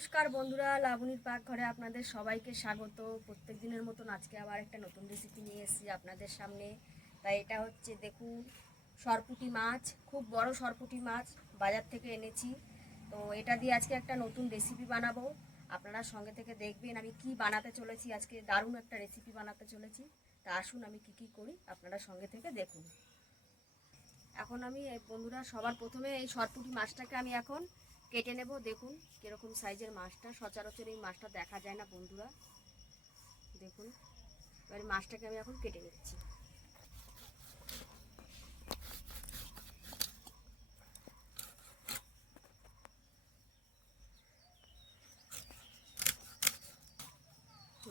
নমস্কার বন্ধুরা, লাবণীর পাকঘরে আপনাদের সবাইকে স্বাগত। প্রত্যেক দিনের মতন আজকে আবার একটা নতুন রেসিপি নিয়ে এসেছি আপনাদের সামনে। তাই এটা হচ্ছে দেখুন, সরপুঁটি মাছ, খুব বড় সরপুঁটি মাছ বাজার থেকে এনেছি। তো এটা দিয়ে আজকে একটা নতুন রেসিপি বানাবো। আপনারা সঙ্গে থেকে দেখবেন আমি কি বানাতে চলেছি। আজকে দারুণ একটা রেসিপি বানাতে চলেছি। তা আসুন আমি কি করি আপনারা সঙ্গে থেকে দেখুন। এখন আমি বন্ধুরা সবার প্রথমে এই সরপুঁটি মাছটাকে আমি এখন কেটে নেব। দেখুন কিরকম সাইজের মাছটা, সচরাচর এই মাছটা দেখা যায় না বন্ধুরা। দেখুন এবার মাছটাকে আমি এখন কেটে নিচ্ছি।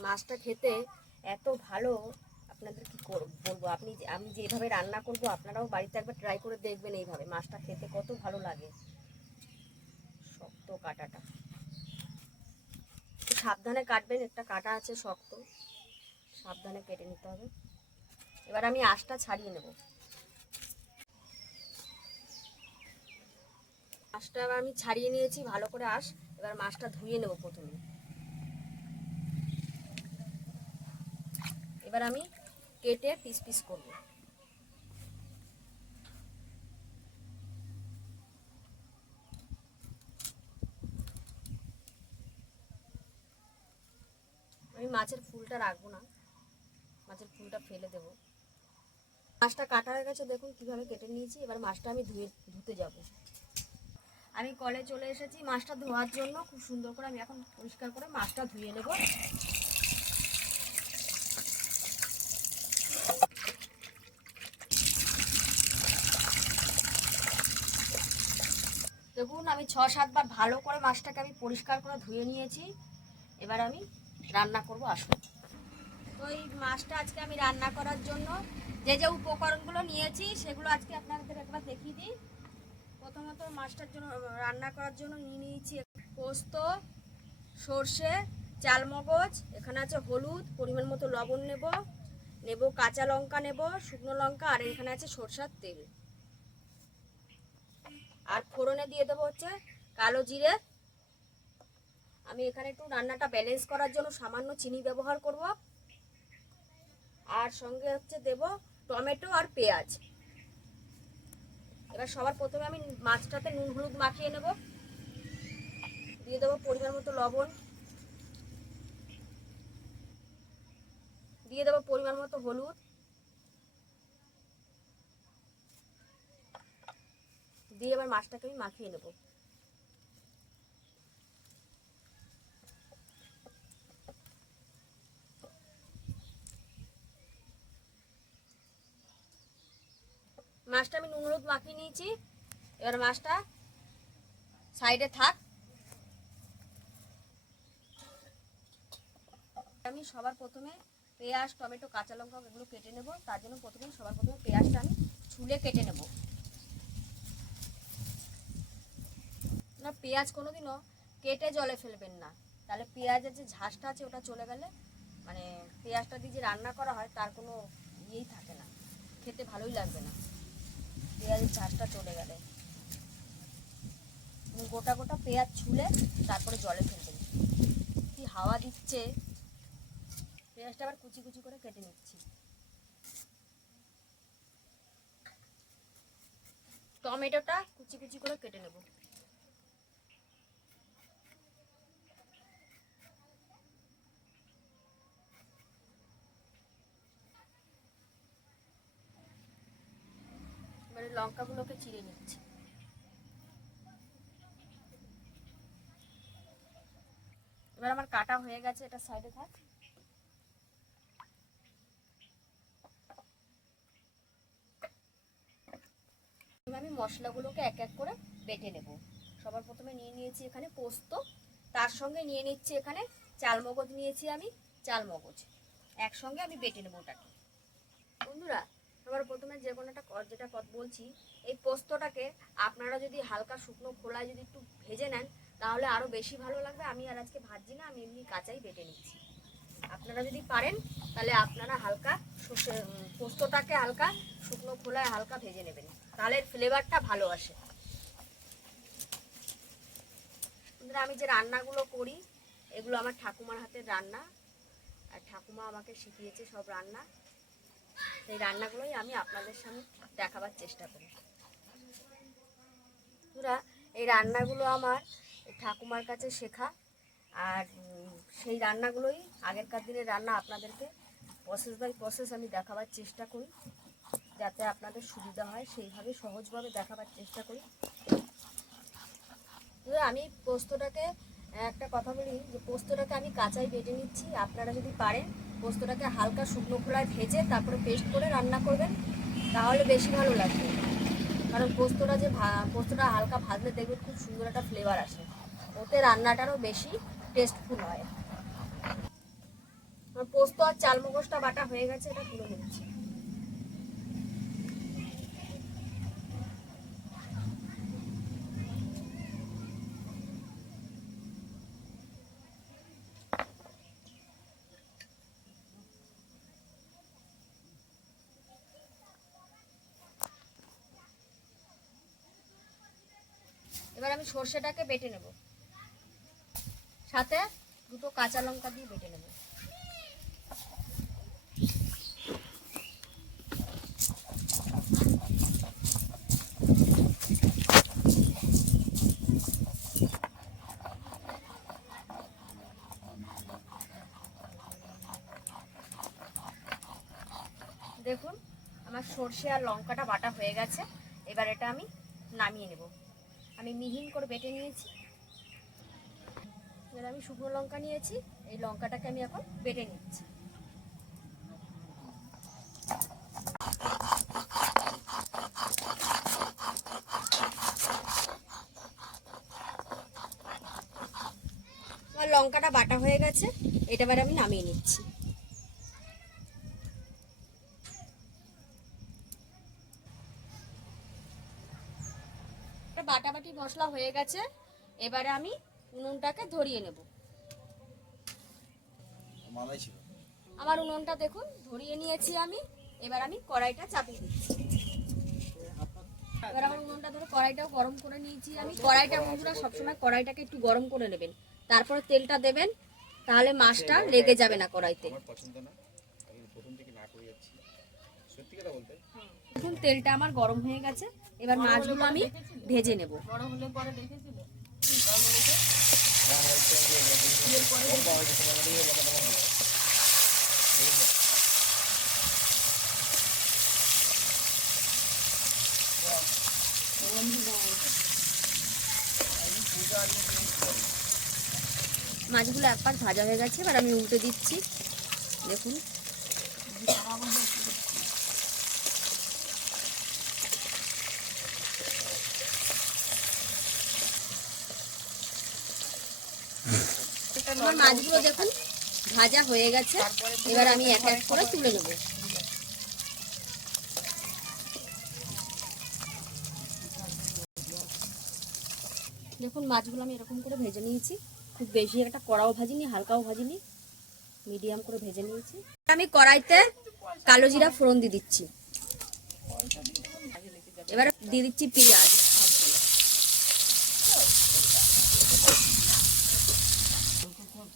মাছটা খেতে এত ভালো, আপনাদের কি বলবো। আমি যেভাবে রান্না করব আপনারাও বাড়িতে একবার ট্রাই করে দেখবেন। এইভাবে মাছটা খেতে কত ভালো লাগে। শক্ত কাঁটাটা সাবধানে কাটবেন, একটা কাঁটা আছে শক্ত, সাবধানে কেটে নিতে হবে। এবার আমি আঁশটা ছাড়িয়ে নেব। আঁশটা আমি ছাড়িয়ে নিয়েছি ভালো করে আঁশ। এবার মাছটা ধুয়ে নেব প্রথমে। এবার আমি কেটে পিস পিস করব। আমি মাছের ফুলটা রাখবো না, মাছের ফুলটা ফেলে দেব। মাছটা কাটা হয়ে গেছে, দেখুন কিভাবে কেটে নিয়েছি। এবার মাছটা আমি ধুতে যাব। আমি কলে চলে এসেছি মাছটা ধোয়ার জন্য। খুব সুন্দর করে আমি এখন পরিষ্কার করে মাছটা ধুয়ে নেব। দেখুন আমি 6-7 বার ভালো করে মাছটাকে আমি পরিষ্কার করে ধুয়ে নিয়েছি। এবার আমি রান্না করব আসুন। তো এই মাছটা আজকে আমি রান্না করার জন্য যে যে উপকরণগুলো নিয়েছি সেগুলো আজকে আপনাদের একবার দেখিয়ে দিই। প্রথমত মাছটার জন্য রান্না করার জন্য নিয়েছি পোস্ত, সর্ষে, চালমগজ, এখানে আছে হলুদ, পরিমাণ মতো লবণ নেব কাঁচা লঙ্কা নেব, শুকনো লঙ্কা, আর এখানে আছে সরষের তেল। আর ফোড়নে দিয়ে দেবো হচ্ছে কালো জিরে। আমি এখানে একটু রান্নাটা ব্যালেন্স করার জন্য সামান্য চিনি ব্যবহার করব। আর সঙ্গে হচ্ছে দেব টমেটো আর পেঁয়াজ। এবার সবার প্রথমে আমি মাছটাতে নুন হলুদ মাখিয়ে নেব। দিয়ে দেবো পরিমাণ মতো লবণ, দিয়ে দেবো পরিমাণ মতো হলুদ, দিয়ে এবার মাছটাকে আমি মাখিয়ে নেব। মাছটা আমি নুন হলুদ মাখিয়ে নিয়েছি। এবার মাছটা সাইডে থাক। আমি সবার প্রথমে পেঁয়াজ, টমেটো, কাঁচা লঙ্কা এগুলো কেটে নেব। তার জন্য সবার প্রথমে পেঁয়াজটা আমি ছুলে কেটে নেব। না, পেঁয়াজ কোনোদিনও কেটে জলে ফেলবেন না, তাহলে পেঁয়াজের যে ঝাঁসটা আছে ওটা চলে গেলে মানে পেঁয়াজটা দিয়ে যে রান্না করা হয় তার কোনো ইয়েই থাকে না, খেতে ভালোই লাগবে না পেঁয়াজের ঝাঁসটা চলে গেলে। গোটা গোটা পেঁয়াজ ছুলে তারপরে জলে ফেলবেন। কি হাওয়া দিচ্ছে। পেঁয়াজটা আবার কুচি কুচি করে কেটে নিচ্ছি। টমেটোটা কুচি কুচি করে কেটে নেব। এবারে লঙ্কাগুলোকে চিড়ে নিচ্ছি। এবার আমার কাটা হয়ে গেছে, এটা সাইডে থাক। আমি মশলাগুলোকে এক এক করে বেটে নেব। সবার প্রথমে নিয়েছি এখানে পোস্ত, তার সঙ্গে নিয়ে নিচ্ছি এখানে চালমগজ নিয়েছি আমি, চালমগজ একসঙ্গে আমি বেটে নেব ওটাকে। বন্ধুরা সবার প্রথমে যে কোনো যেটা বলছি, এই পোস্তটাকে আপনারা যদি হালকা শুকনো খোলায় যদি একটু ভেজে নেন তাহলে আরও বেশি ভালো লাগবে। আমি আর আজকে ভাজছি না, আমি এমনি কাঁচাই বেটে নিচ্ছি। আপনারা যদি পারেন তাহলে আপনারা হালকা পোস্তটাকে হালকা শুকনো খোলায় হালকা ভেজে নেবেন, তাহলে ফ্লেভারটা ভালো আসে। আমি যে রান্নাগুলো করি এগুলো আমার ঠাকুমার হাতের রান্না, আর ঠাকুমা আমাকে শিখিয়েছে সব রান্না। সেই রান্নাগুলোই আমি আপনাদের সামনে দেখাবার চেষ্টা করি। বন্ধুরা, এই রান্নাগুলো আমার ঠাকুমার কাছে শেখা, আর সেই রান্নাগুলোই আগেরকার দিনের রান্না আপনাদেরকে প্রসেস বাই প্রসেস আমি দেখাবার চেষ্টা করি, যাতে আপনাদের সুবিধা হয় সেইভাবে সহজভাবে দেখাবার চেষ্টা করি। আমি পোস্তটাকে একটা কথা বলি যে পোস্তটাকে আমি কাঁচাই বেটে নিচ্ছি। আপনারা যদি পারেন পোস্তটাকে হালকা শুকনো খোলায় ভেজে তারপরে পেস্ট করে রান্না করবেন, তাহলে বেশি ভালো লাগবে। কারণ পোস্তটা হালকা ভাজলে দেখবেন খুব সুন্দর একটা ফ্লেভার আসে, ওতে রান্নাটারও বেশি টেস্টফুল হয়। পোস্ত আর চালমগজটা বাটা হয়ে গেছে, এটা তুলে নিচ্ছি। এবার আমি সর্ষেটাকে বেটে নেব, সাথে দুটো কাঁচা লঙ্কা দিয়ে বেটে নেব। দেখুন আমার সর্ষে আর লঙ্কাটা বাটা হয়ে গেছে, এবার এটা আমি নামিয়ে নেব। আমি মিহিন করে বেটে নিয়েছি। এবার আমি শুকনো লঙ্কা নিয়েছি, এই লঙ্কাটাকে আমি এখন বেটে নিচ্ছি। আমার লঙ্কাটা বাটা হয়ে গেছে, এটা এবার আমি নামিয়ে নিচ্ছি। বাটাবাটি মশলা হয়ে গেছে, এবারে আমি উনুনটাকে ধরিয়ে নেব। আমার উনুনটা দেখুন ধরিয়ে নিয়েছি আমি, এবার আমি কড়াইটা চাপিয়ে দিচ্ছি। এবার আমার উনুনটা ধরে কড়াইটাও গরম করে নিয়েছি আমি। কড়াইটা বন্ধুরা সবসময় কড়াইটাকে একটু গরম করে নেবেন, তারপরে তেলটা দেবেন, তাহলে মাছটা লেগে যাবে না কড়াইতে। দেখুন তেলটা আমার গরম হয়ে গেছে, এবার মাছগুলো আমি ভেজে নেব। মাছগুলো একবার ভাজা হয়ে গেছে, এবার আমি উল্টে দিচ্ছি। দেখুন আমার মাছগুলো দেখুন ভাজা হয়ে গেছে, এবার আমি এক এক করে তুলে নেব। দেখুন মাছগুলো আমি এরকম করে ভেজে নিয়েছি, খুব বেশি একটা কড়াও ভাজিনি হালকাও ভাজিনি, মিডিয়াম করে ভেজে নিয়েছি। আমি কড়াইতে কালো জিরা ফোড়ন দিয়ে দিচ্ছি। এবার দিয়ে দিচ্ছি পেঁয়াজ।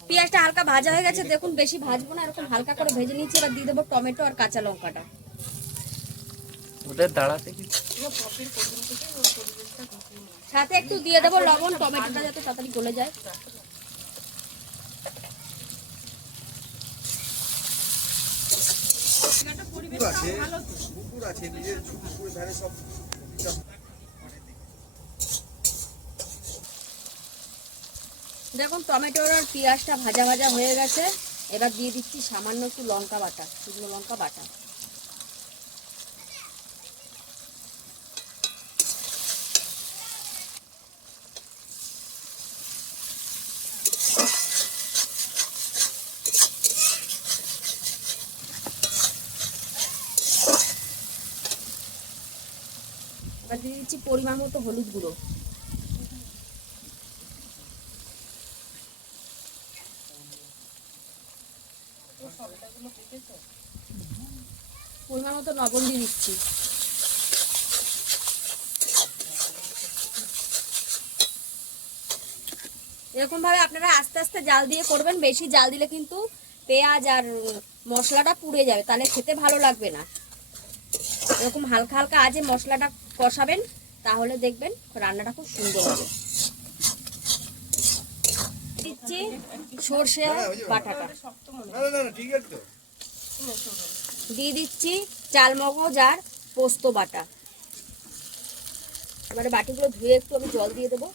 পেঁয়াজটা হালকা ভাজা হয়ে গেছে, দেখুন বেশি ভাজবো না, এরকম হালকা করে ভেজে নিয়েছি। এবার দিয়ে দেবো টমেটো আর কাঁচা লঙ্কাটা। সাথে একটু দিয়ে দেবো লবণ, টমেটোটা যাতে তাড়াতাড়ি গলে যায়। দেখুন টমেটোর আর পেঁয়াজটা ভাজা ভাজা হয়ে গেছে, এবার দিয়ে দিচ্ছি সামান্য একটু লঙ্কা বাটা, শুকনো লঙ্কা বাটা। এবার দিয়ে দিচ্ছি পরিমাণ মতো হলুদ গুঁড়ো। পরিমাণ মতো লবণ দিয়ে দিচ্ছি। এরকমভাবে আপনারা আস্তে আস্তে জাল দিয়ে করবেন, বেশি জাল দিলে কিন্তু পেঁয়াজ আর মশলাটা পুড়ে যাবে, তাহলে খেতে ভালো লাগবে না। এরকম হালকা হালকা আজে মশলাটা কষাবেন, তাহলে দেখবেন রান্নাটা খুব সুন্দর হবে। দিচ্ছি সর্ষে বাটাটা, দিয়ে দিচ্ছি চালমগজ আর পোস্ত বাটা। এবারে বাটিগুলো ধুয়ে একটু আমি জল দিয়ে দেবো।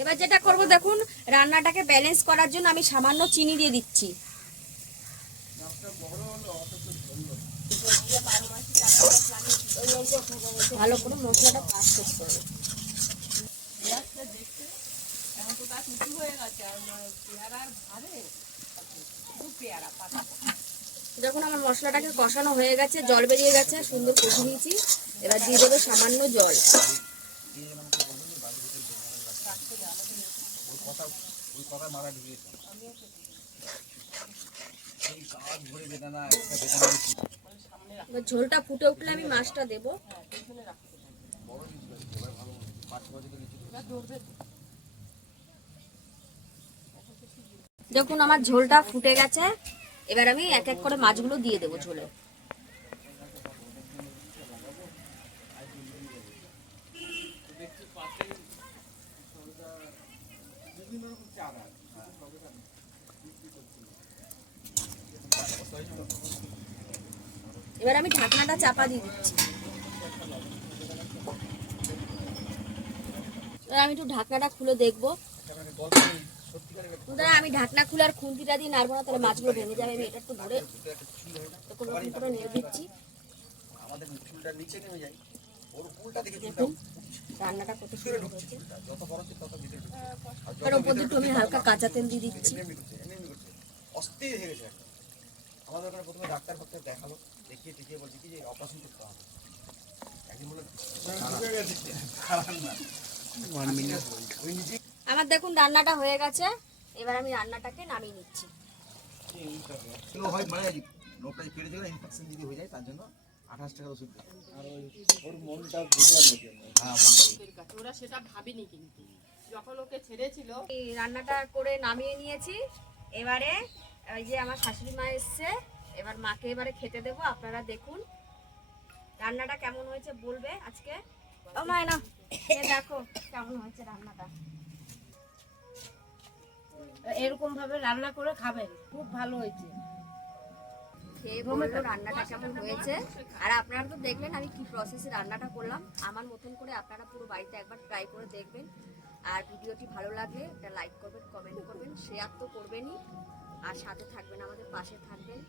এবার যেটা করব দেখুন, রান্নাটাকে ব্যালেন্স করার জন্য আমি সামান্য চিনি দিয়ে দিচ্ছি। ভালো করে মশলাটা পাস করতে হবে। যখন আমার মশলাটাকে কষানো হয়ে গেছে, জল বেরিয়ে গেছে, সুন্দর কষে নিয়েছি, এবার দিয়ে দেবো সামান্য জল। ঝোলটা ফুটে উঠলে আমি মাছটা দেব। দেখুন আমার ঝোলটা ফুটে গেছে, এবার আমি এক এক করে মাছগুলো দিয়ে দেবো ঝোলে। এবার আমি ঢাকনাটা চাপা দিয়ে দিচ্ছি। এবার আমি একটু ঢাকনাটা খুলে দেখবো। আমি ঢাকনা খুলে আর খুন্তিটা দিয়ে নাড়বো না, তাহলে মাছগুলো ভেঙে যাবে। আমি এটা একটু ধরে করে নেড়ে দিচ্ছি। দেখুন রান্নাটা কত সুন্দর হচ্ছে। আর ওপর দিকে আমি হালকা কাঁচা তেল দিয়ে দিচ্ছি। আমাদের ওখানে প্রথমে ডাক্তার দেখালো, দেখিয়ে টিকিয়ে বলছি কি যে অপারেশন করতে হবে। আমার দেখুন রান্নাটা হয়ে গেছে, এবার আমি রান্নাটাকে নামিয়ে নিচ্ছি। ইনফেকশন যদি হয়ে যায় তার জন্য 28 টাকা ওষুধ দেয়। ওর মনটা বোঝানোর জন্য। ওরা সেটা ভাবিনি, কিন্তু যখন ওকে ছেড়েছিল এই রান্নাটা করে নামিয়ে নিয়েছি। এবারে ওই যে আমার শাশুড়ি মা এসছে, এবার মাকে এবারে খেতে দেবো। আপনারা দেখুন রান্নাটা কেমন হয়েছে বলবে আজকে। ও মা না, দেখো কেমন হয়েছে রান্নাটা। এরকম ভাবে রান্না করে খাবেন, খুব ভালো হয়েছে। খেয়ে বলবো রান্নাটা কেমন হয়েছে। আর আপনারা তো দেখলেন আমি কি প্রসেসে রান্নাটা করলাম। আমার মতন করে আপনারা পুরো বাড়িতে একবার ট্রাই করে দেখবেন। আর ভিডিওটি ভালো লাগলে একটা লাইক করবেন, কমেন্ট করবেন, শেয়ার তো করবেনই। আর সাথে থাকবেন, আমাদের পাশে থাকবেন।